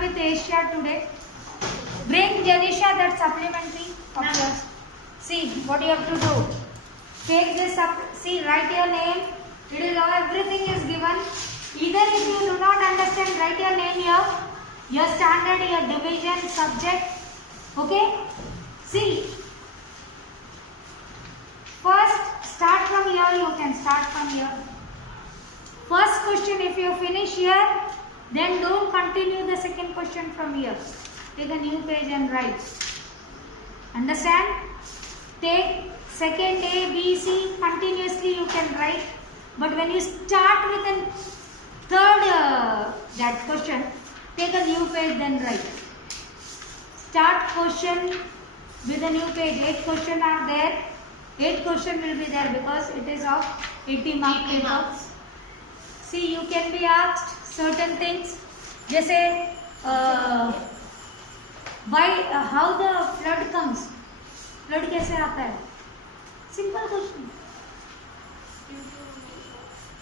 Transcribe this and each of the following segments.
start with Asia today. Bring Janisha that supplementary of yours. See what you have to do. Take this up. See, write your name. It is all, everything is given. Either if you do not understand, write your name here, your standard, your division, subject. Okay? See. First, start from here. You can start from here. First question, if you finish here, then don't continue the second question from here. Take a new page and write. Understand? Take second A, B, C, continuously you can write. But when you start with the third that question, take a new page then write. Start question with a new page. 8 questions are there. 8 questions will be there because it is of 80 marks. See, you can be asked certain things. जैसे how the flood comes. Flood कैसे आता है? Simple question.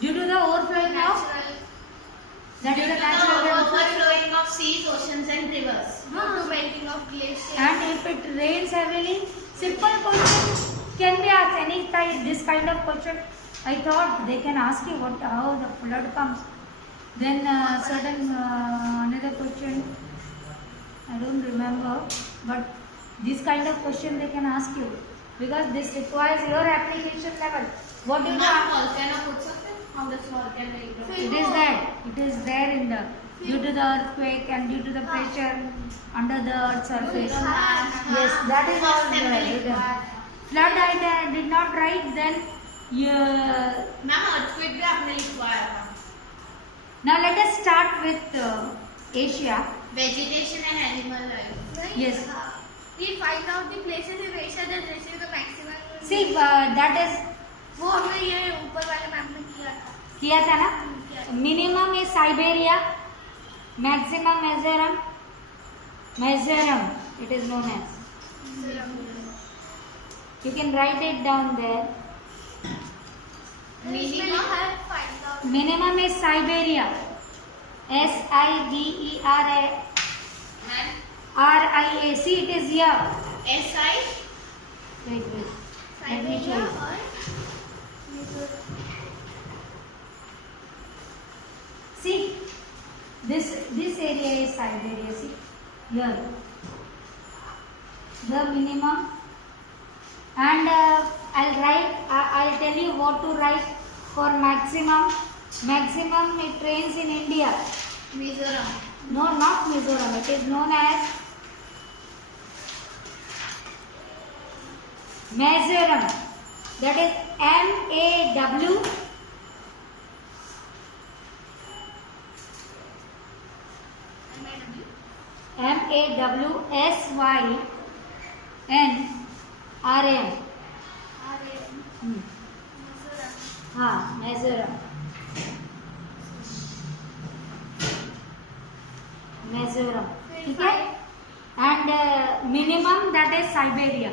Due to the overflowing of that is the natural overflowing of seas, oceans and rivers. Due to melting of glaciers. And if it rains heavily, simple question can be asked. Any kind, this kind of question, I thought they can ask you how the flood comes. Then certain another question, I don't remember, but this kind of question they can ask you because this requires your application level. What do you know? How does volcano grow? It is there. It is there in the due to the earthquake and due to the pressure under the earth's surface. Yes, that is all written. Flood I did not write. Then ma'am earthquake भी आपने लिखवाया था. now let us start with Asia. Vegetation and animal life. Yes. We find out the places in Asia that receive the maximum. See, that is वो हमने ये ऊपर वाले map में किया था ना. Minimum is Siberia, maximum Mizoram. It is known as. You can write it down there. Minimum is Siberia. Siberia. RIA. See, it is here. SI. Wait. Let me show you. See, this area is Siberia. See, here. The minimum. And I'll tell you what to write for maximum. Maximum it rains in India. Mizoram. No, not Mizoram. It is known as Mizoram. That is MAW. MAWSYNRM. हाँ, Mizoram. ठीक है? And minimum that is Siberia,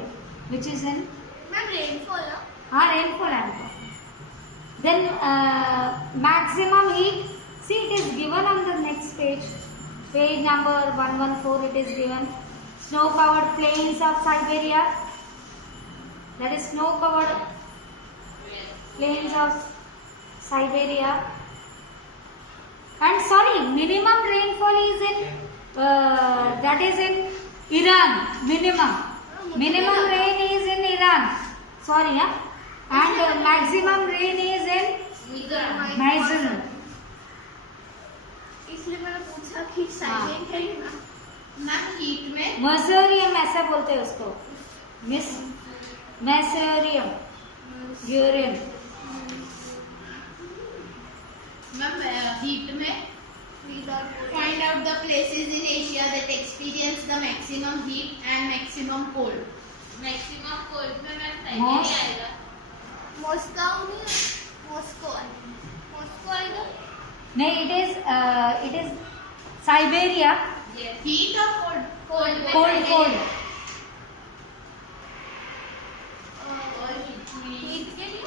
which is in. Ma'am rainfall. हाँ, rainfall. Then maximum heat. See, it is given on the next page. Page number 114. It is given. Snow-covered plains of Siberia. That is snow-covered plains of Siberia. And sorry, minimum rainfall is in that is in Iran. Minimum rain is in Iran. Sorry, huh? And maximum rain is in Mizoram. इसलिए मैंने पूछा कि silent है ना. Ma'am heat में मसोरियम ऐसा बोलते हैं उसको. मैसोरियम. यूरियम. मैम हीट में find out the places in Asia that experience the maximum heat and maximum cold. Maximum cold में मैम साइबेरिया आएगा. मॉस्को आएगा. नहीं, it is Siberia. Yes. Heat or cold? Cold. Heat के लिए?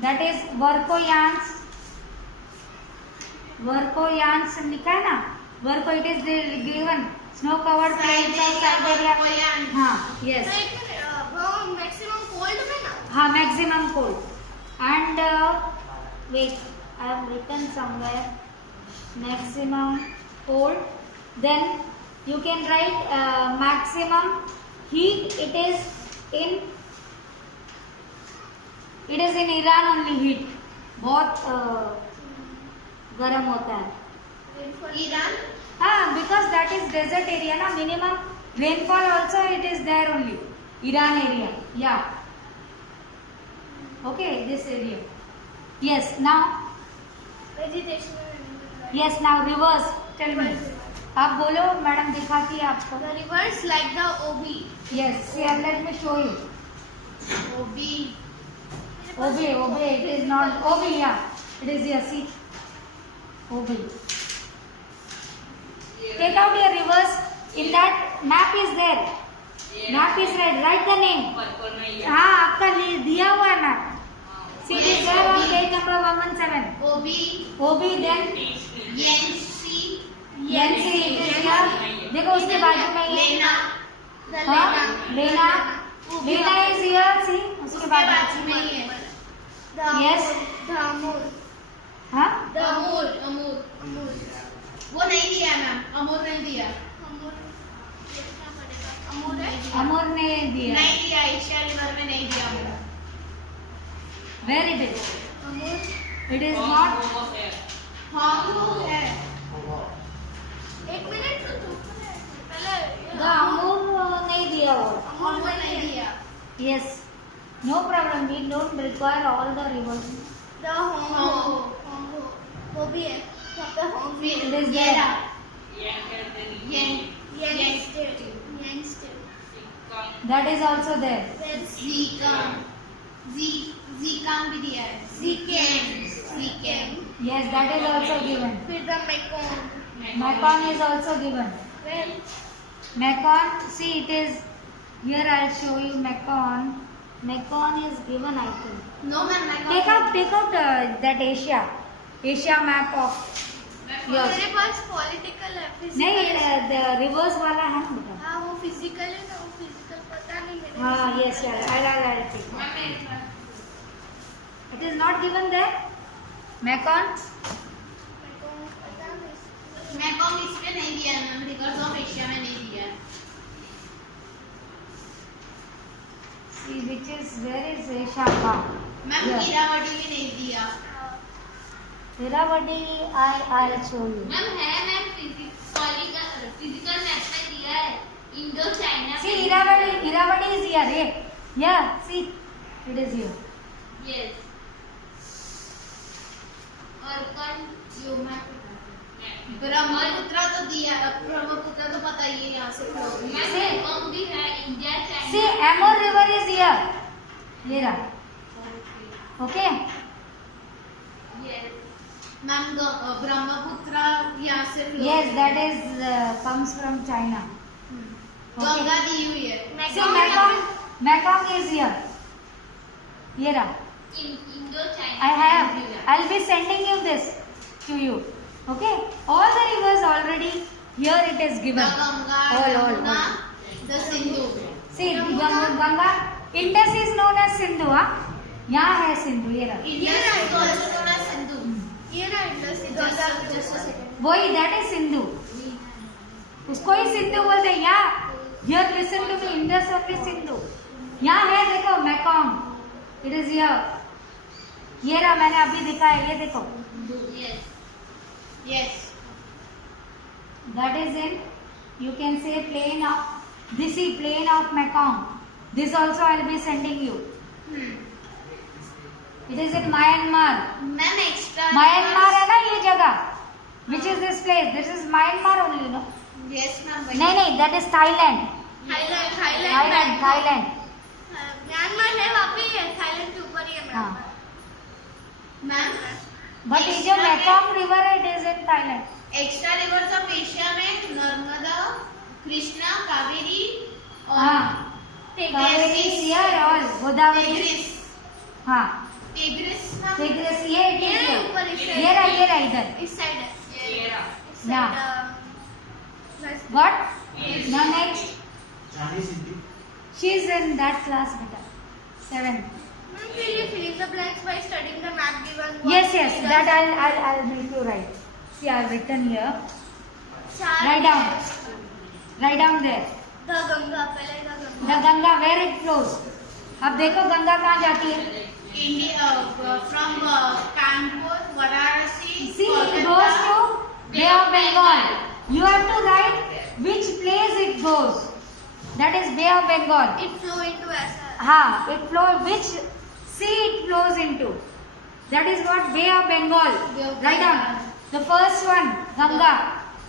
That is Verkoyans लिखा है ना. Work it is given snow covered plains of Siberia. हाँ yes. मैक्सिमम कोल्ड में ना. हाँ maximum cold. And wait, I have written somewhere maximum cold. Then you can write maximum heat. It is in Iran only heat. बहुत गर्म होता है. Iran. हाँ, because that is desert area ना. Minimum rainfall also it is there only. Iran area. Yeah. Okay, this area. Yes, now. Vegetation. Yes, now reverse. Tell me. आप बोलो, madam दिखाती है आपको. The rivers like the OB. Yes, see, let me show you. OB. OB, it is not OB, yeah. It is here, see. OB. Take out your rivers. In that map is there. Map is right. Write the name. हाँ, आपका दिया हुआ है map. See, it is there on page number 117. OB, then Yancy, it is here. देखो उसके बाजू में ये. हाँ, लेना is here. See, उसके बाजू में ही है. Yes. हाँ? वो नहीं दिया मैम. अमूर नहीं दिया. अमूर ने दिया. नहीं दिया. एशिया रिवर में नहीं दिया अमूर. Where it is? It is not. हाँ है. एक मिनट तो पहले. The अमूर नहीं दिया वो. अमूर नहीं दिया. Yes. No problem. We don't require all the rivers. The Hongo. वो भी है. It is there. That is also there. Zikam भी दिया है. Zikem. Yes, that is also given. फिर the Mekong. Mekong is also given. Well, Mekong, see it is here. I'll show you Mekong. Mekong is given, I think. no man, Mekong. Take out that Asia map of yours. मेरे पास political है. नहीं, the rivers वाला है ना बेटा. हाँ वो physical है ना. वो physical पता नहीं मेरे. हाँ yes, I'll take it. It is not given there. Mekong. Mekong इस पे नहीं दिया मैम. Rivers of Asia में नहीं दिया. See which is where is Asia map? Ma'am Iravati भी नहीं दिया. Irrawaddy, I'll show you. Ma'am है मैम फिजिकल मैप में दिया है. Indo China. See Irrawaddy is here. Yeah, see it is here. Yes. और कौन जो मैप ब्रह्मपुत्र तो दिया. ब्रह्मपुत्र तो पता ही है यहाँ से. मैम भी है. India China. See Amur river is here. Here. Okay. Yes. Ma'am Brahmaputra यहाँ से. Yes, that is comes from China. Ganga दी हुई है. See Mekong is here. Here. Indo China. I'll be sending you this to you. Okay. All the rivers already here it is given. The Ganga, all. the Sindhu. See Ganga. Indus is known as Sindhu. यहाँ है सिंधु. ये रहा. Indus is also known as Sindhu. ये ना Indus is just a second. वही that is Sindhu. उसको ही सिंधु बोलते हैं. यहाँ here listen to me. Indus only Sindhu. यहाँ है देखो Mekong. It is here. ये रहा मैंने अभी दिखाया. ये देखो. Yes. That is in. You can say plain of. This is plain of Mekong. This also I will be sending you. It is in Myanmar. Ma'am extra. Myanmar है ना ये जगह. Which is this place? This is Myanmar only, no? Yes ma'am. नहीं, that is Thailand. Thailand. Myanmar है वहाँ पे. Thailand के ऊपर ही है हाँ. मैम. But ये जो Mekong river है, it is in Thailand. Extra reverse of Asia में नर्मदा, कृष्णा, कावेरी और हाँ. Kaveri is here all. Godavari. हाँ. टिग्रिस. Tigris ये ऊपर इस ये रहा इधर. इस साइड है. ना. What? Now next. She is in that class, beta. 7. Will you fill in the blanks by studying the map given? Yes, that I'll make you write. See, I've written here. Write down there. The Ganga, पहले the Ganga. The Ganga, where it flows. अब देखो गंगा कहाँ जाती है? India from Kanpur, Varanasi. See, it goes to Bay of Bengal. You have to write which place it goes. That is Bay of Bengal. It flow into Assam. हाँ, it flows, which sea it flows into. That is what Bay of Bengal. Bay of Write down. The first one, Ganga,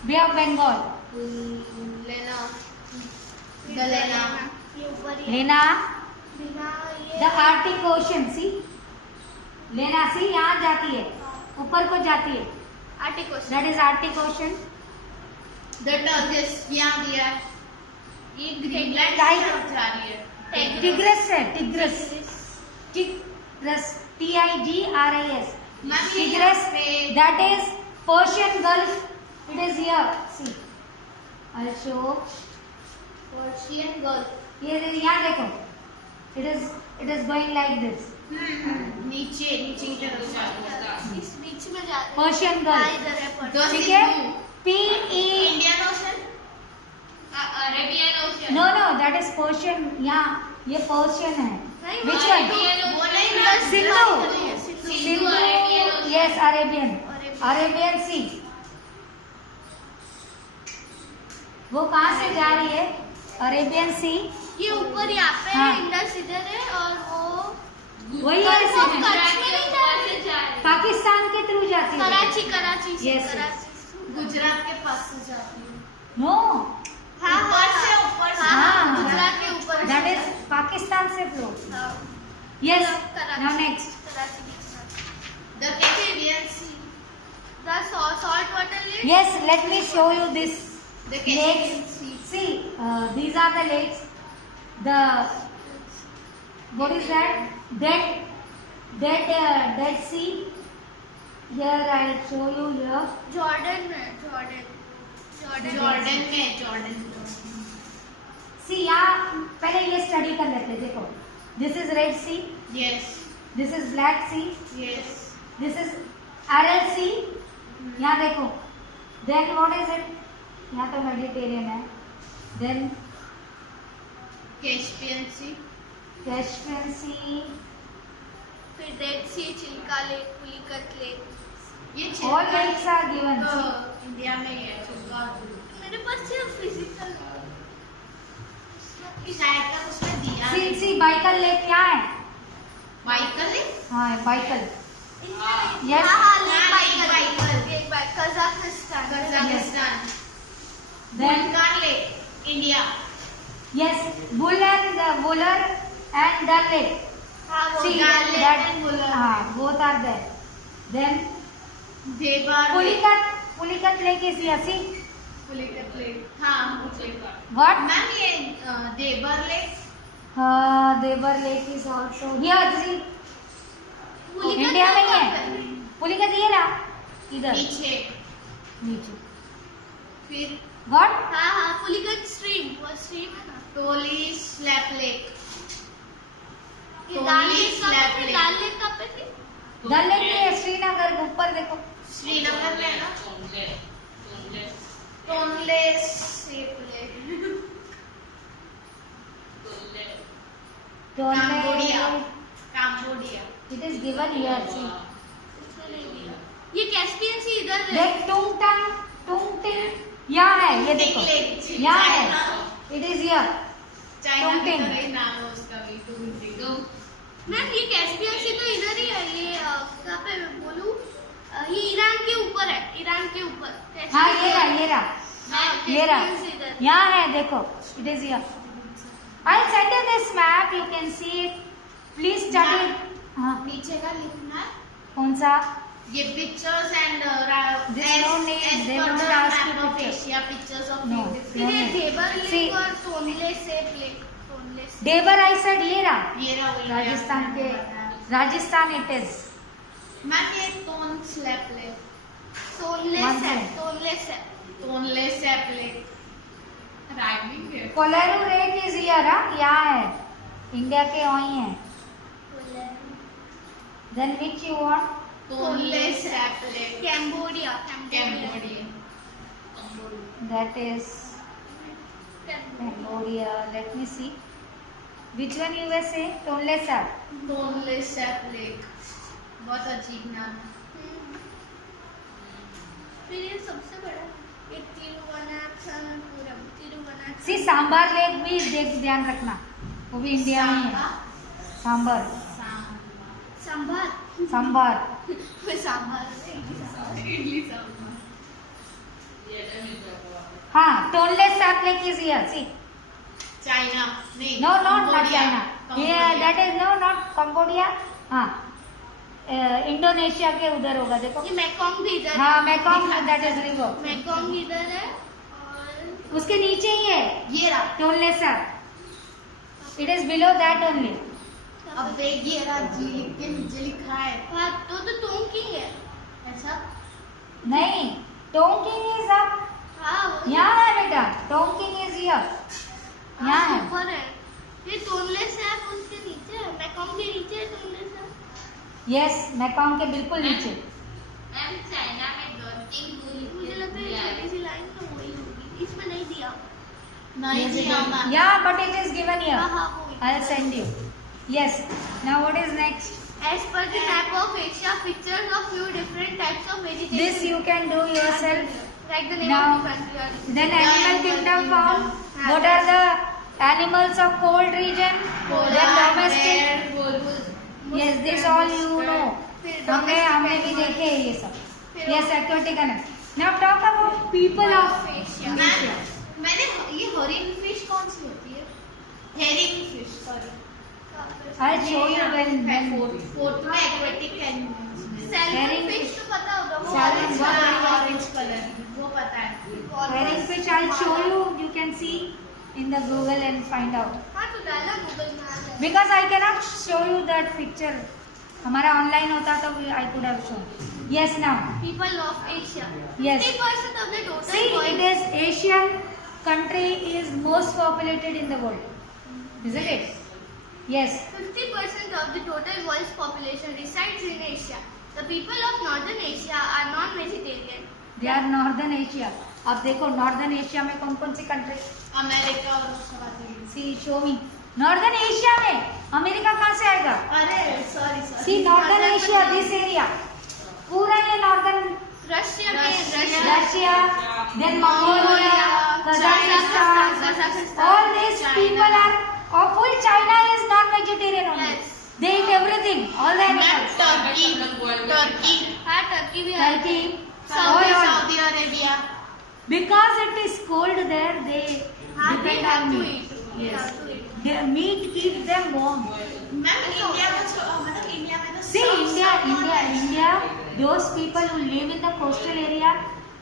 Bay of Bengal. Lena. The Lena. ये ऊपर ही है. Lena, बिना ये. the Arctic Ocean. See, Lena, see, यहाँ जाती है, ऊपर को जाती है. Arctic Ocean. That is Arctic Ocean. The Tigris यहाँ दिया है. ये ग्रीनलैंड Tiger. तरफ जा रही है. Tigris है, Tigris. Tigris, Tigris. Ma'am Tigris, that is Persian Gulf. It is here. See, I'll show. Persian Gulf. ये यहाँ देखो. It is going like this. नीचे की तरफ जा रही है. इस बीच में जा रहे हैं. Persian हाँ, Gulf. इधर है पर. The ठीक है? Sindhu. P-E. Indian Ocean. Arabian Ocean. No, that is Persian. यहाँ ये Persian है. नहीं, Which वो one? वो नहीं ना. Sindhu. Sindhu, Arabian Ocean. Yes, Arabian Sea. वो कहाँ से जा रही है? अरेबियन सी. ये ऊपर यहाँ पे हाँ. इंडस इधर है और वो वही वो है. कच्छ में नहीं जा रही है. पाकिस्तान के थ्रू जाती है. कराची से. Yes, कराची. गुजरात के पास से जाती है. नो, हाँ, ऊपर से ऊपर से. हाँ. गुजरात के ऊपर. दैट इज पाकिस्तान से फ्लो. हाँ. Yes. Karachi. Now next. Karachi बीच में. The Caspian Sea. The salt water lake. Yes, let me show you this The Caspian lakes. Sea. See, these are the lakes. The what is that? Dead Sea. Here I'll show you here. Jordan में. Jordan में. Jordan. See, यहाँ पहले ये study कर लेते हैं. देखो, this is Red Sea. Yes. This is Black Sea. Yes. This is Aral Sea. यहाँ देखो. Then what is it? यहाँ तो मेडिटेरियन है. Then Caspian Sea. Caspian Sea. फिर डेड सी, चिल्का लेक, पुलिकट लेक. ये All lakes are given. India में ही है. मेरे पास सिर्फ फिजिकल. शायद तक उसने दिया. See, Baikal Lake यहाँ है. बाइकल है. हाँ, Baikal. Yes. Baikal. Kazakhstan. Kazakhstan. Then बुल्गान lake. India. yes, Buller and Dal Lake. हाँ, वो See, Dal Lake that and Buller. हाँ, both are there. Then देबार. Pulicat Lake is here. See, Pulicat lake. हाँ. what? Ma'am ये देबर lake. Debar Lake is also here. See, Pulicat India में ही कहाँ है. पे? Pulicat ये रहा. इधर नीचे. फिर what? हाँ, पुलिकट स्ट्रीम. वो स्ट्रीम है ना. टोली स्लैप लेक. ये दाल टोली लेक कहाँ स्लैप पे? लेक. दाल लेक कहाँ पे थी? Dal Lake नहीं है. श्रीनगर ऊपर देखो. श्रीनगर में है ना. Tonle slab Lake. Cambodia. It is given here. See, ये कैस्पियन सी इधर है. देख Tungting यहाँ है. ये देखो. लेक. यहाँ है. It is here. चाइना की Tungting. तरह ही नाम है उसका भी. टूंगटिंग. मैम ये कैस्पियन सी तो इधर ही है. ये कहाँ पे बोलूँ? ये ईरान के ऊपर है. ईरान के ऊपर. हाँ, ये रहा. ये हाँ, रहा. कैस्पियन सी इधर. यहाँ है. देखो. It is here. I'll send you this map. You can see it. Please study it. हाँ. नीचे का लिखना है. कौन सा? ये pictures and This no need. They don't ask you of pictures. Asia pictures of No. beautiful. ये देबर See. लेक और Tonle shape lake. Tonle shape. Debar I said ये रहा. ये रहा वही. राजस्थान के. Rajasthan it is. मैम ये Tonle slap lake. Tonle One Sap. second. Tonle Sap. Tonle slab lake. Rhyming है. कोलेरोरेट इज हियर, यहाँ है, इंडिया के वहीं है. Then which you want? Tonle Sap Lake. Cambodia Cambodia. That is Cambodia. Let me see. Which one you were saying? Tonle Sap. Tonle Sap Lake. बहुत अजीब नाम है. फिर ये सबसे बड़ा ये तिरुवनांतपुरम. सी सांबर लेक भी देख ध्यान रखना, वो भी इंडिया में है. सांबर सांभर सांबर इडली सांभर. हाँ, Tonle Sap lake is here. Sea China नहीं. No not Cambodia. चाइना. ये that is no not Cambodia. हाँ, इंडोनेशिया के उधर होगा, देखो. ये मेकोंग भी इधर हाँ, है. Mekong, that is river. Mekong इधर है और उसके नीचे ही है ये रहा. Tonle SAP. It is below that only. अबे ये रहा जी लिख के नीचे लिखा है. हाँ तो टोंकिंग है. ऐसा. नहीं, टोंकिंग इज अप. हाँ यहाँ है बेटा, टोंकिंग इज हियर. यहाँ है. ऊपर है. ये टोनले सैप उसके नीचे है. मेकोंग के नीचे है टोनले सैप. यस, मेकोंग के बिल्कुल नीचे. मैम चाइना में डॉटिंग मुझे लगता है ये छोटी सी लाइन तो वही होगी. इसमें नहीं दिया. नहीं जी ma'am. Yeah, but it is given here. हाँ वो I'll send you. Yes. Now what is next? As per the map of Asia, pictures of few different types of vegetation. This you can do yourself. Write the name Now, of the country. Then animal kingdom found. What are the animals of cold region? Then domestic. Yes, this all you know. हमने भी देखे हैं ये सब. Yes, aquatic animal. Now talk about people of Asia. Asia. मैंने ये हॉरिन fish कौन सी होती है? Herring fish. Sorry. I'll show you when. Fourth में aquatic animals. Salmon Herring fish fish. तो पता होगा वो. Salmon orange ऑरेंज कलर वो पता है. Herring fish, I'll show you. You can see in the Google and find out. हाँ तो डाला Google में आ जाएगा. Because I cannot show you that picture. हमारा ऑनलाइन होता तो I could have shown. Yes, now. People of Asia. Yes. 50% of the total See, world. it is Asian country is most populated in the world, isn't it? Yes. 50% of the total world's population resides in Asia. The people of Northern Asia are non-vegetarian. They are Northern Asia. अब देखो Northern Asia में कौन कौन सी country? America और उसके बाद. See, show me. Northern Asia में America कहाँ से आएगा? अरे sorry. See, Northern Asia, this area. पूरा ये Northern. Russia में Russia, then Mongolia, Kazakhstan. All these people are. Full China is non-vegetarian only. Yes. They eat everything, all the animals. Turkey. हाँ Turkey भी है. Turkey, all. Saudi Arabia. Because it is cold there, they हाँ they depend have on to meat. eat. Yes. Have to eat. The meat keeps them warm. Ma'am India में मतलब India में तो See, India, those people who live in the coastal area,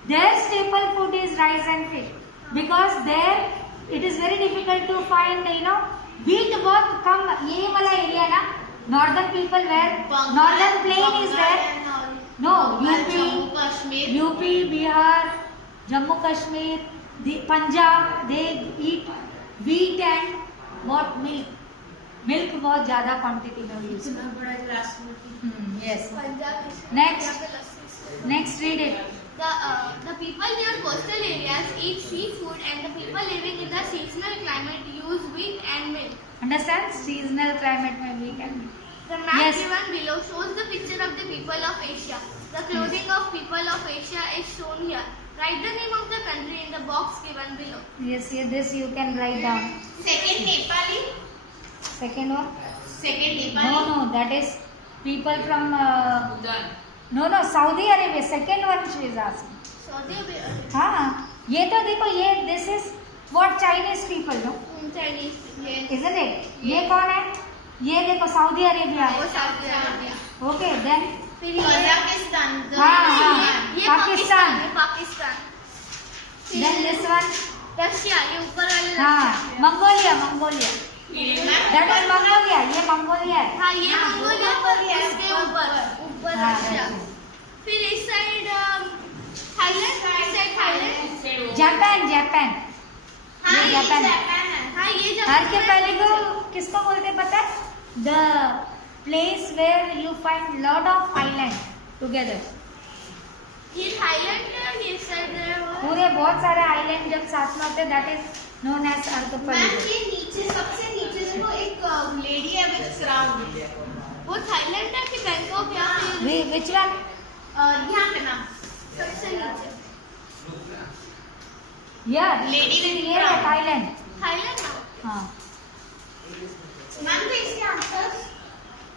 their staple food is rice and fish. Because there, it is very difficult to find, wheat बहुत कम. ये वाला area ना, northern people where northern plain is there. No, Jammu Kashmir. UP, Bihar, Jammu Kashmir, Punjab, they eat wheat and what milk. Milk बहुत ज़्यादा quantity में use. इतना बड़ा glass में. Yes. पंजाब Next. यहाँ पे लस्सी से. Next, read it. The people near coastal areas eat seafood and the people living in the seasonal climate use wheat and milk. Understand? Seasonal climate में wheat and milk. The map Yes. given below shows the picture of the people of Asia. The clothing of people of Asia is shown here. Write the name of the country in the box given below. Yes, this you can write down. Second Nepali. Second one? Second Nepali. No, that is people from. No, Saudi Arabia. Second one she is asking. Saudi Arabia. हाँ, ये तो देखो ये this is what Chinese people no, Chinese. Yes. isn't it? ये कौन है? ये देखो Saudi Arabia वो है. Saudi Arabia. Okay, then. फिर ये कजाकिस्तान. ये पाकिस्तान. है Pakistan. Then this one. Russia ये ऊपर वाले हाँ, Mongolia. That is Mongolia. ये Mongolia है. हाँ ये मंगोलिया पर इसके ऊपर हाँ, रशिया. Russia. फिर इस साइड थाईलैंड. इस साइड थाईलैंड. Japan. हाँ जापान। हाँ ये हर के पहले को किसको बोलते पता है? The place where you find lot of island together. ये थाईलैंड है, ये साइड है वो। पूरे बहुत सारे आइलैंड जब साथ में होते that is known as ma'am archipelago. ये नीचे सबसे नीचे देखो एक लेडी है विद क्राउन, वो थाईलैंड है कि बैंकॉक या फिर विच वन? यहाँ पे ना सबसे नीचे यार Lady with ये है crown. थाईलैंड। थाईलैंड ना। हाँ, मैम तो इसके answer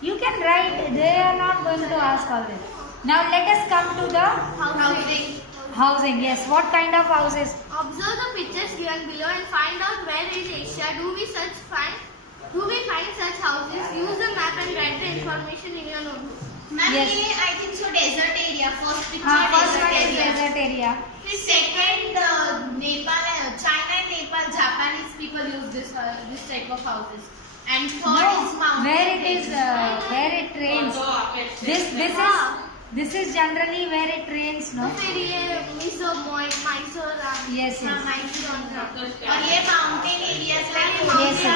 you can write, they are not going to ask all this. Now let us come to the housing. housing. Yes, what kind of houses? Observe the pictures given below and find out where in Asia do we find such houses. Use the map and write the information in your notebook. Ma'am Yes. ये I think so desert area, first हाँ, picture first one desert is area, desert area. Second Nepal, China and Nepal, Japanese people use this type of houses, and third is No, where it mountain. is, where it rains. This is generally where it rains, no? तो फिर ये Mysore Yes, yes. और ये mountain areas like Yes, yes.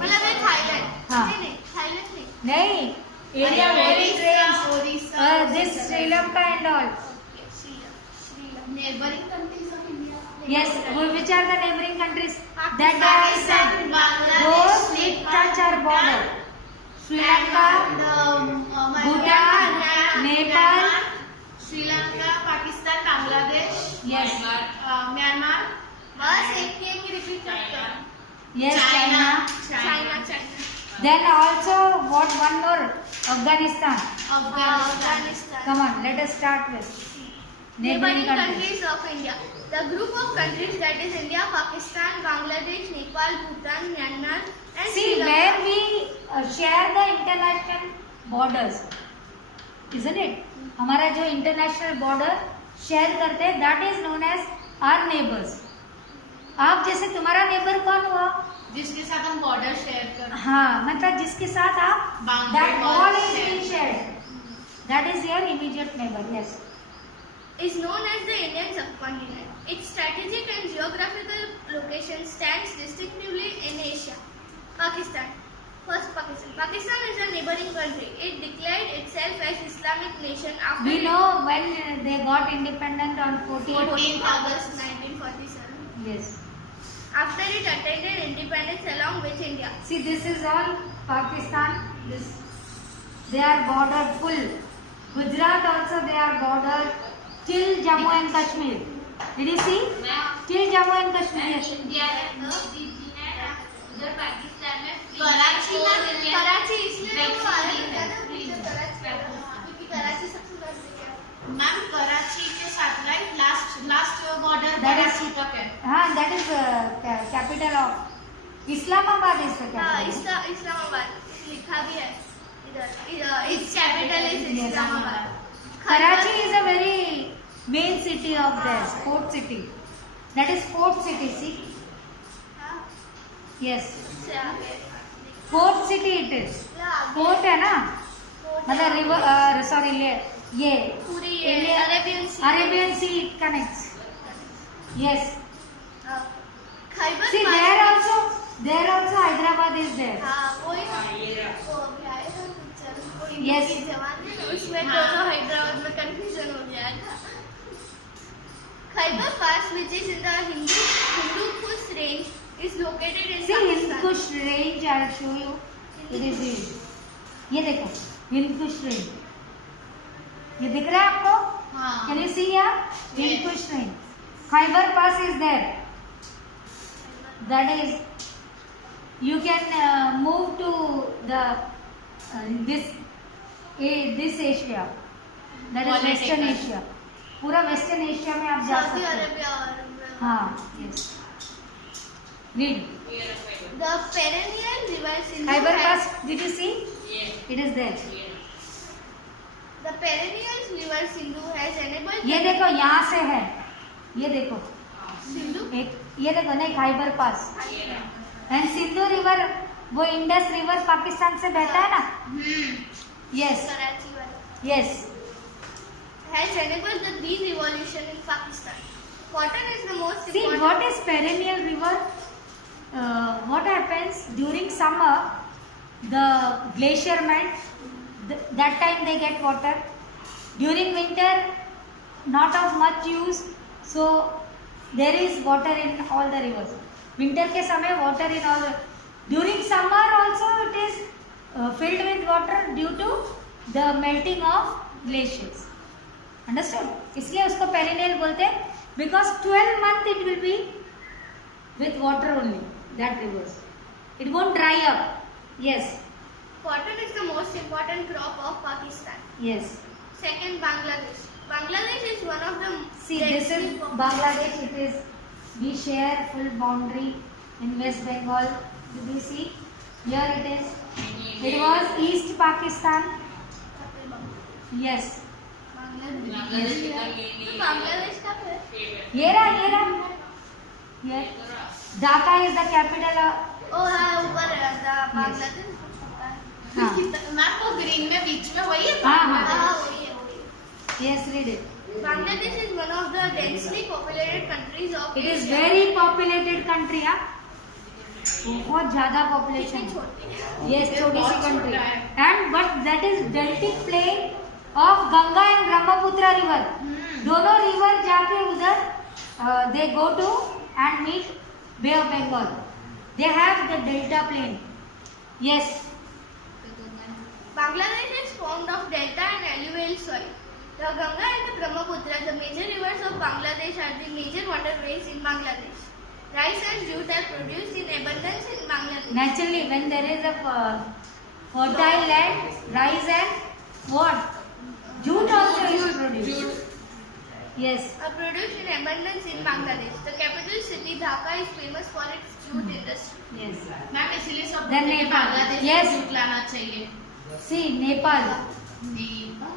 मतलब ये Thailand. हाँ। नहीं नहीं थाईलैंड नहीं। नहीं, area where it rains. This Sri Lanka and all. Neighbouring countries of India. Yes, which are the neighboring countries? That I Pakistan, said. Bangladesh, Those which touch our border. Sri Lanka, Bhutan, Nepal. Sri Lanka, Pakistan, Bangladesh, Yes, Myanmar, बस एक repeat करते हैं। yes, China. China. Then also what one more? Afghanistan. Afghanistan. Come on, let us start with neighboring Neighboring countries. countries of India. The group of countries that is India, Pakistan, Bangladesh, Nepal, Bhutan, Myanmar and See, Sri Lanka. where we share the international borders, isn't it? हमारा जो international border share करते हैं, that is known as our neighbors. आप जैसे तुम्हारा neighbor कौन हुआ? जिसके साथ हम बॉर्डर शेयर कर, हाँ, मतलब जिसके साथ आप Boundary that wall all is share. being shared. That is your immediate neighbor. Yes. Is known as the Indian subcontinent. Its strategic and geographical location stands distinctively in Asia. Pakistan. First, Pakistan. Pakistan is a neighboring country. It declared itself as Islamic nation after We know when they got independent on 14th August 1947. Yes. After it attained independence along with India. See, this is all Pakistan. This, they are bordered full. Gujarat also they are bordered till Jammu and Kashmir. Did you see? Till Jammu and Kashmir. Yes. India उधर पाकिस्तान में कराची में कराची इसलिए Red वो आ Sea रहा था है। ना कराची क्योंकि कराची सबसे नजदीक है। मैम कराची के साथ right last border That is- Karachi तक है। That is capital of Islamabad is the हाँ capital. इस्लामाबाद लिखा भी है इधर it's capital is Yes. Islamabad. Karachi is a very main city of theirs, port city. That is port city. See? हाँ, Yes. उससे आगे Port city it is. Port है ना? मतलब river, sorry, ये पूरी ये India- Arabian Sea Arabian Sea it connects. Yes. Khyber See, there also Hyderabad is there. हाँ वही ना वो अभी आए ना पिक्चर वो Yes. इंडिया की जवान है ना, उसमें हाँ। दोनों हैदराबाद में कंफ्यूजन हो गया था। Khyber Pass, which is in the Hindu Kush range, is located in See, Pakistan. Hindkush range, I'll show you. It is here. ये देखो, Hindkush range. ये दिख रहा है आपको? हाँ। Can you see here? Hindkush range. Khyber Pass is there. That is, you can move to the this Asia. That is Political. Western Asia. पूरा Western Asia में आप जा Saudi सकते हो. Arabia और हाँ, yes. Read. the perennial river Sindhu Khyber has- Pass, did you see? It is there. The perennial river Sindhu has enabled ये देखो यहाँ से है. ये देखो. Sindhu एक ये देखो नहीं खाइबर पास. एंड सिंधु रिवर वो इंडस रिवर पाकिस्तान से बहता है ना. यस Karachi वाला yes. has enabled the green revolution in Pakistan. Cotton is the most See, important. what is perennial river? What happens during summer? The glacier melt. That time they get water. During winter, not of much use. So there is water in all the rivers. Winter के समय water in all. During summer also it is filled with water due to the melting of glaciers. Understood? इसलिए उसको perennial बोलते हैं. Because 12 months it will be with water only, that rivers. It won't dry up. Yes, Cotton is the most important crop of Pakistan. yes. Second, Bangladesh. Bangladesh is one of the See, this is Bangladesh. It is, we share full boundary in West Bengal. Did you see? Here it is. It was East Pakistan. Yes. Bangladesh का है? ये रहा. Here. Dhaka is the capital of. ओ हाँ ऊपर है बांग्लादेश कुछ होता है। हाँ. मैम वो ग्रीन में बीच में वही है हाँ, हाँ. हाँ वही है। Yes, read it. Bangladesh is one of the densely populated countries of It is Asia. very populated country. हाँ. बहुत ज़्यादा कितनी population. छोटी है? Yes, छोटी सी बहुत country. छोटा है. And but that is deltic plain of Ganga and Brahmaputra river. दोनों river जाके उधर they go to and meet Bay of Bengal. They have the delta plain. Yes. Bangladesh is formed of delta and alluvial soil. The Ganga and the Brahmaputra, the major rivers of Bangladesh, are the major waterways in Bangladesh. Rice and jute are produced in abundance in Bangladesh. Naturally, when there is a fertile land, rice and what? Jute also is produced. Yes. Are produced in abundance in Bangladesh. The capital city Dhaka is famous for its jute industry. Yes. Ma'am इसलिए सब Then बोलते हैं कि Nepal. Bangladesh Yes. में jute लाना चाहिए. See, Nepal. Nepal.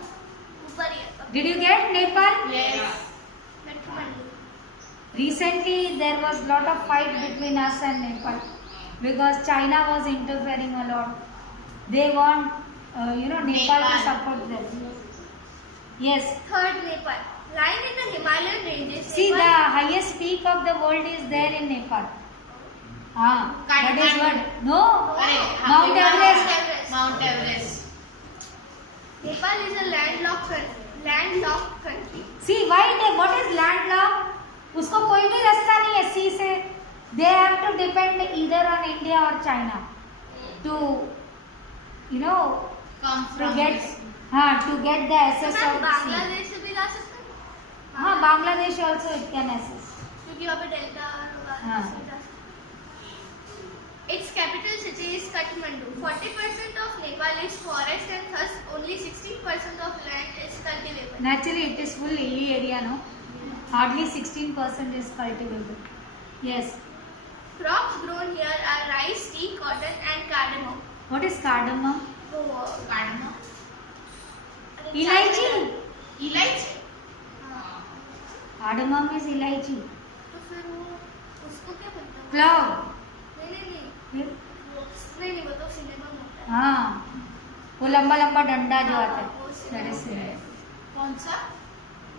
ऊपर ही है। Did you get Nepal? Yes. Kathmandu. Recently, there was lot of fight between us and Nepal because China was interfering a lot. They want, Nepal to Nepal. support them. Yes. Third, Nepal. Lying in the Himalayan ranges. See, the Nepal, highest peak of the world is there in Nepal. That is Kathmandu. what? No. अरे Mount Everest. Mount Everest. Nepal is a landlocked country. See, what is landlocked? उसको कोई भी रास्ता नहीं है sea से. They have to depend either on India or China to, Come to from get the access ma'am of sea. Bangladesh से भी जा सकते हैं? हाँ, Bangladesh also it can access. क्योंकि वहाँ पे डेल्टा होगा। हाँ. Its capital city is Kathmandu. 40% of Nepal is forest and thus only 16% of land is cultivable. Naturally, it is full hilly area, no? Hardly 16% is cultivable. Yes. Crops grown here are rice, tea, cotton and cardamom. What is cardamom? cardamom. Elaichi. इलायची. Cardamom is elaichi. तो फिर वो उसको क्या बोलते हैं? Clove. नहीं फिर? वो तो सिनेमा होता है। हाँ, वो लंबा लंबा डंडा जो आता है. वो That is cinnamon. कौन सा?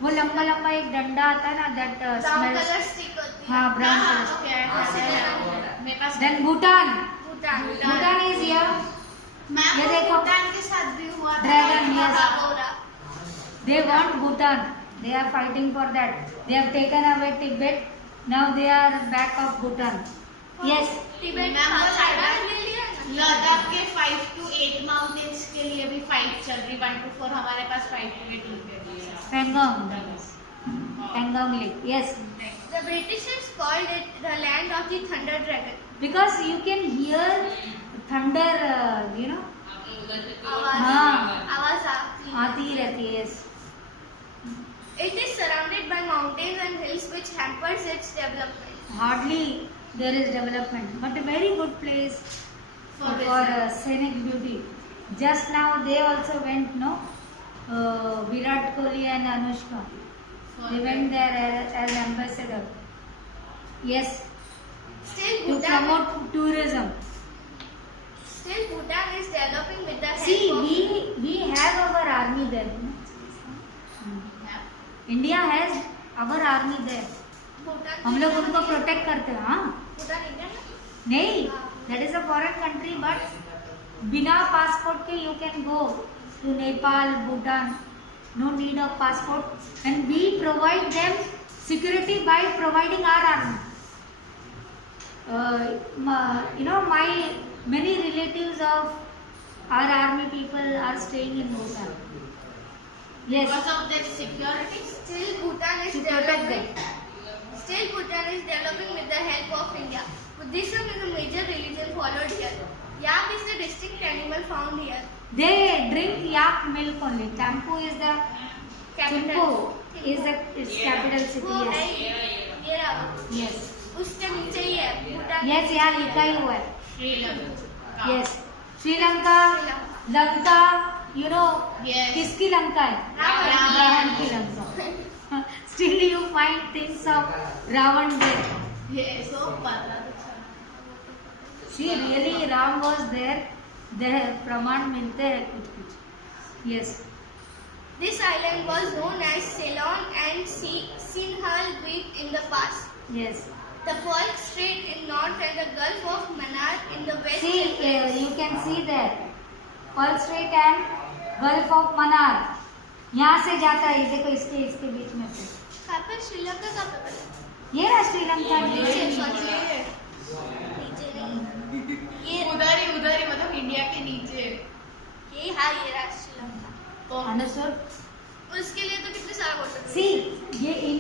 वो लंबा लंबा एक डंडा आता है ना, that brown smells. Colour stick होती है। हाँ, brown हाँ, color. okay, मेरे पास. Then Bhutan. Bhutan. Bhutan is here. Ma'am ये वो देखो. भूटान के साथ भी हुआ था. Dragon, yes. Bora. They want Bhutan. They are fighting for that. They have taken away Tibet. Now they are back of Bhutan. Yes. Tibet ma'am वो China side ने ले लिया ना? लद्दाख के 5 to 8 माउंटेन्स के लिए भी फाइट चल रही. 1 to 4 हमारे पास 5 to 8 मिल गए. Pangong Lake. Yes. The Britishers called it the land of the thunder dragon. Because you can hear thunder, आवाज हाँ. आवाज आती है। आती ही रहती है. Yes. It is surrounded by mountains and hills which hampers its development. Hardly there is development, but a very good place For for scenic beauty. Just now they also went, no? Virat Kohli and Anushka. They went there as ambassador. Yes. Still To promote tourism. Bhutan is developing with the help See, of we have our army there. India has our army there. Bhutan हम लोग उनको protect करते हैं. हाँ Bhutan India में नहीं, that is a foreign country, but बिना passport के you can go to Nepal, Bhutan. No need of passport and we provide them security by providing our army. You know, my many relatives of our army people are staying in Bhutan. Yes. Because of their security. still Bhutan is To protect developing. Still Bhutan is developing with the help of India. Buddhism is a major religion followed here. Yak is the distinct animal found here. They drink yak milk only. Thimphu is the Capital. Thimphu is the its capital city. वो है Yes. ये रहा Yes. उसके नीचे ही है Bhutan. Yes, यहाँ लिखा ही हुआ है. Sri Yes. Sri Lanka, Lanka, you know, Yes. किसकी लंका है? रावण की Lanka. Still you find things of Ravan there. ये so पता तो See, really Ram was there. there प्रमाण मिलते हैं कुछ कुछ. Yes. This island was known as Ceylon and Sinhal द्वीप in the past. Yes. The Falk Strait in north and the Gulf of Mannar in the west. See, you can see there. Pearl Strait and Gulf of Mannar. यहाँ से जाता है, देखो इसके बीच में से. कहाँ पे श्रीलंका का पे? ये रहा श्रीलंका. नीचे नीचे नहीं. ये उधर ही मतलब इंडिया के नीचे. ये हाँ ये रहा श्रीलंका. Understood? उसके लिए तो कितने सारा वाटर. See, ये in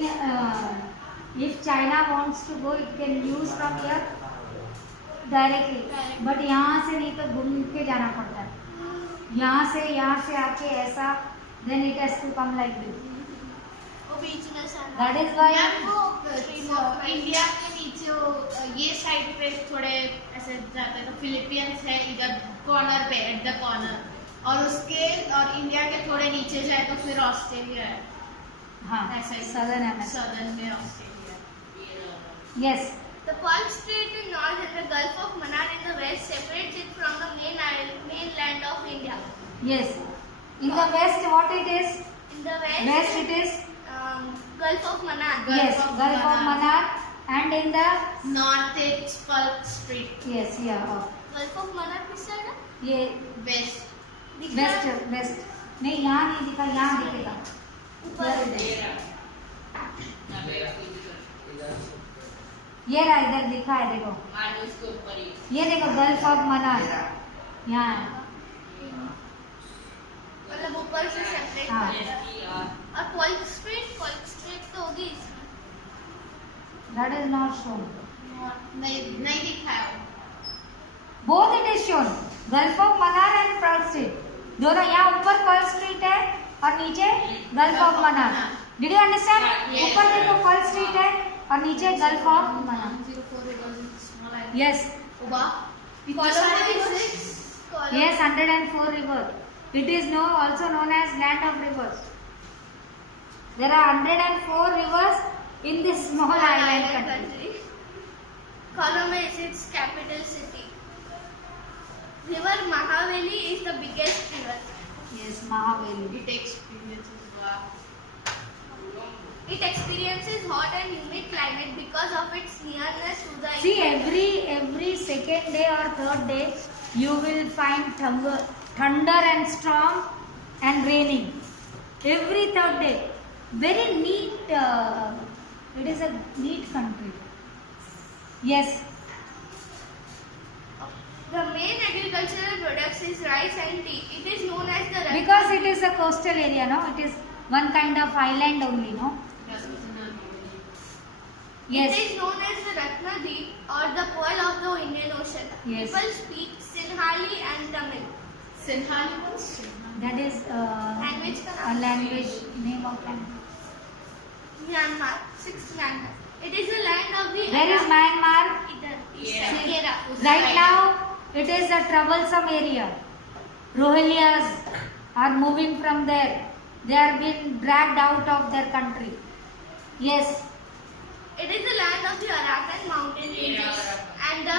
if China wants to go, it can use from here directly. But यहाँ से नहीं तो घूम के जाना पड़ता है. यहाँ से आके ऐसा, then it has to come like this. वो बीच में सारा. That is why. इंडिया के नीचे ये साइड पे थोड़े ऐसे जाते हैं तो फिलीपींस है इधर कॉर्नर पे एट द कॉर्नर और इंडिया के थोड़े नीचे जाए तो फिर ऑस्ट्रेलिया है. हाँ, ऐसा ही Southern America. सदर्न में Australia. Yes. The Falk Strait in north and the Gulf of Mannar in the west separates it from the mainland of India. Yes. In the west, what it is? In the West it is. Gulf of Mannar. Yes, Gulf of Mannar. And in the north it's Palk strait. yes, yeah. Gulf of Mannar किस side है? ये waste. west. नहीं, यहाँ नहीं दिखा, यहाँ दिखेगा. ऊपर. ये रहा, इधर दिखा है, देखो. ये देखो गल्फ ऑफ मन्नार यहाँ है. मतलब ऊपर से सेपरेट. हाँ. और Falk Strait तो होगी इसमें. That is not shown. नहीं दिखाया. Both it is shown. Gulf of Mannar and Pearl Strait. दोनों यहाँ ऊपर Pearl Strait है और नीचे Gulf of Mannar. Did you understand? Yes. ऊपर देखो Pearl Strait है और नीचे Gulf of Mannar. Yes. Yes, 104 river. It is also known as land of rivers. There are 104 rivers in this small island country. Colombo is its capital city. River Mahaveli is the biggest river. Yes, Mahaveli. It experiences hot and humid climate because of its nearness to the See, equator. every second day or third day, you will find thunder and storm and raining. Every third day. Very neat. It is a neat country. Yes. The main agricultural products is rice and tea. It is known as the Because it is a coastal area, no? It is one kind of island only, no? Yes. It is known as the Ratnadeep or the Pearl of the Indian Ocean. Yes. People speak Sinhali and Tamil. Sinhali means That is Language का a नाम. language, name of language. Myanmar. 6th Myanmar. It is the land of the Where is Myanmar? इधर. Yeah. Sagera. Right now, it is a troublesome area. Rohingyas are moving from there. They are being dragged out of their country. Yes. It is the land of the Arakan mountain ranges and the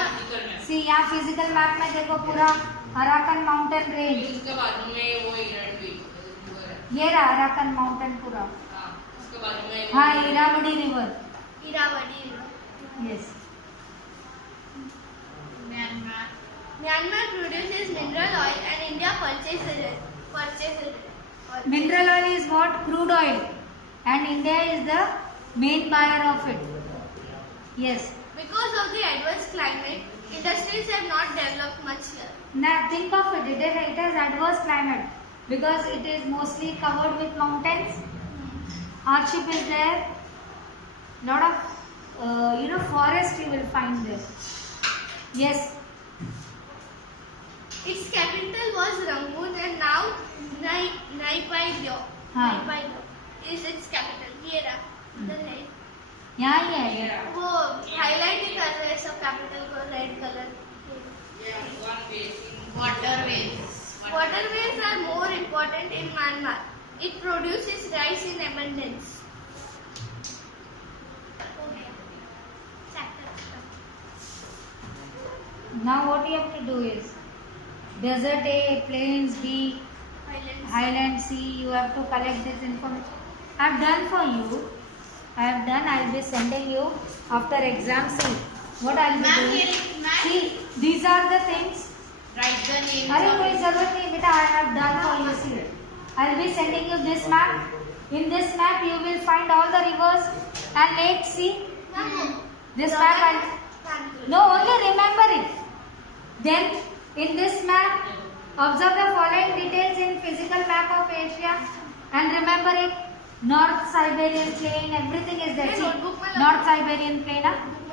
See, यहाँ physical map में देखो पूरा Arakan mountain range. उसके बाजू में वो इरड भी ये रहा Arakan mountain पूरा. उसके बाजू में हाँ, Irrawaddy river. Irrawaddy River. Yes. Myanmar. Myanmar produces mineral oil and India purchases it. Mineral oil is what? Crude oil. And India is the main buyer of it. Yes. Because of the adverse climate, industries have not developed much here. Now think of it. It has adverse climate because it is mostly covered with mountains. Hardship is there. Lot of forest you will find there. Yes. Its capital was Rangoon and now Naypyidaw is its capital. ये रहा, इधर है। यहाँ ही है। Yeah. वो highlight ही कर रहे हैं सब capital को red color। Yeah, one basin. Waterways. Waterways are more important in Myanmar. It produces rice in abundance. Now what you have to do is desert A, plains B, highland C. You have to collect this information. I have done for you. I will be sending you after exam. See what I will be Ma'am, doing. ma'am. See, these are the things. Write the names अरे of कोई it. जरूरत नहीं बेटा. I have done for you. See, I will be sending you this map. In this map, you will find all the rivers and lakes. See, this map. No, only remember it. Then, in this map, observe the following details in physical map of Asia and remember it. North Siberian plain, everything is there. See, North Siberian plain.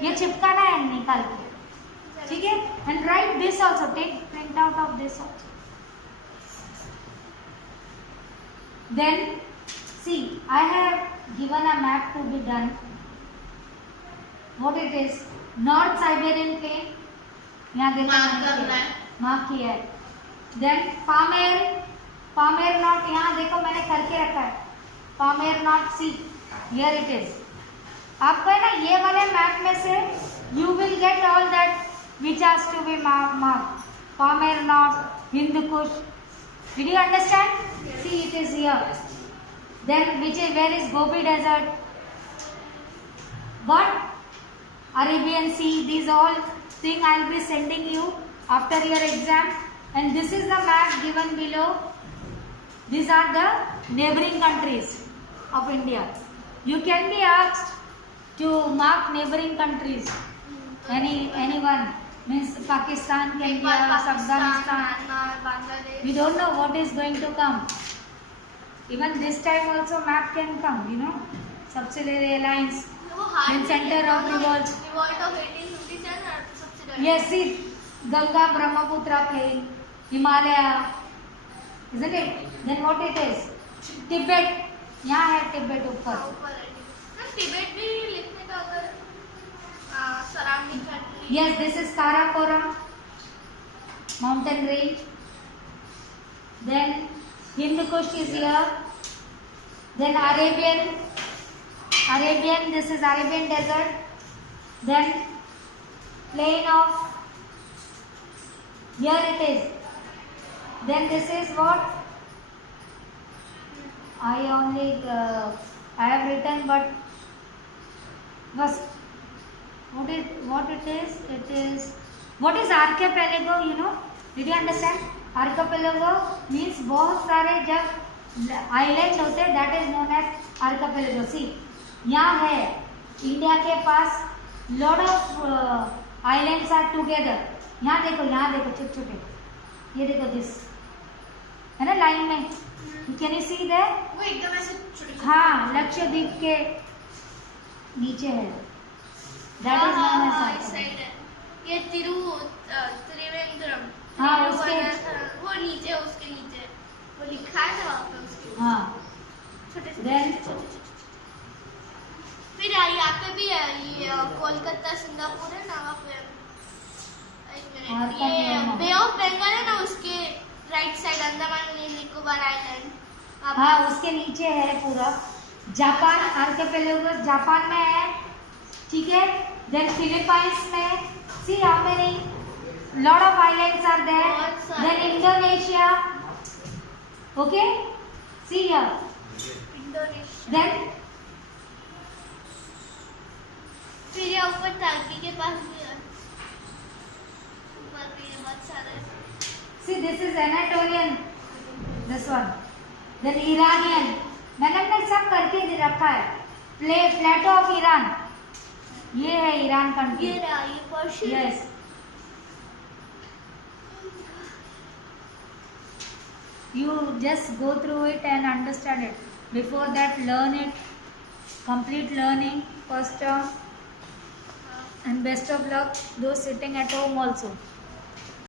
ये चिपकाना है निकाल के. ठीक है? And write this also. Take print out of this also. Then, see, I have given a map to be done. What it is? North Siberian plain. यहाँ देखो Mark करना है. मार्क किया है. Then Pamir North यहाँ देखो मैंने करके रखा है. Pamir North see here it is. आपको है ना ये वाले मैप में से you will get all that which has to be marked. Pamir North, Hindu Kush. Did you understand? See it is here. Then where is Gobi Desert? Got? Arabian Sea. These all thing I will be sending you after your exam. And this is the map given below. These are the neighboring countries of India. You can be asked to mark neighboring countries. Anyone means Pakistan, Kenya, Afghanistan. Myanmar, Bangladesh. We don't know what is going to come. Even this time also map can come, you know. Subsidiary alliance. वो hard In center of revolt. Revolt of 1857 और subsidiary. Yes, see, Ganga, Brahmaputra plain, Himalaya, isn't it? Then what it is? Tibet. यहाँ है Tibet ऊपर. हाँ, ऊपर है। Ma'am, Tibet भी लिखने का अगर surrounding country. Yes, this is Karakoram mountain range. Then Hindu Kush is here. Then Arabian, this is Arabian desert. Then plain of, here it is. Then this is what? I have written, but was what it is? It is what is archipelago? You know? Did you understand? Archipelago means बहुत सारे जब island होते हैं, that is known as archipelago. See, यहाँ है India के पास lot of islands are together. यहाँ देखो छोटे छोटे, ये देखो this है ना लाइन में. Can you see there? वो एकदम ऐसे छोटे-छोटे. हाँ, लक्षद्वीप के नीचे है. That is known as इस archipelago. साइड है। ये त्रिवेंद्रम। हाँ, उसके वो नीचे उसके नीचे वो लिखा है वहाँ पे उसके हाँ. छोटे Then फिर यहाँ पे भी है ये कोलकाता सिंगापुर है ना वहाँ पे एक और मिनट क्या ये है वहाँ? बे ऑफ बंगाल है ना उसके right side Andaman Nicobar island हाँ, उसके नीचे है पूरा. जापान आर्किपेलागो जापान में है, ठीक है. Then फिलीपाइंस में, see how many lot of islands are there. बहुत सारे. Then Indonesia, okay. See here. Indonesia Then this is Anatolian, this one. Then Iranian. मैंने सब करके दे रखा है. Plateau of Iran. ये है ईरान कंट्री. ये रहा ये Persian. Yes. You just go through it and understand it. Before that, learn it. Complete learning first term. And best of luck those sitting at home also.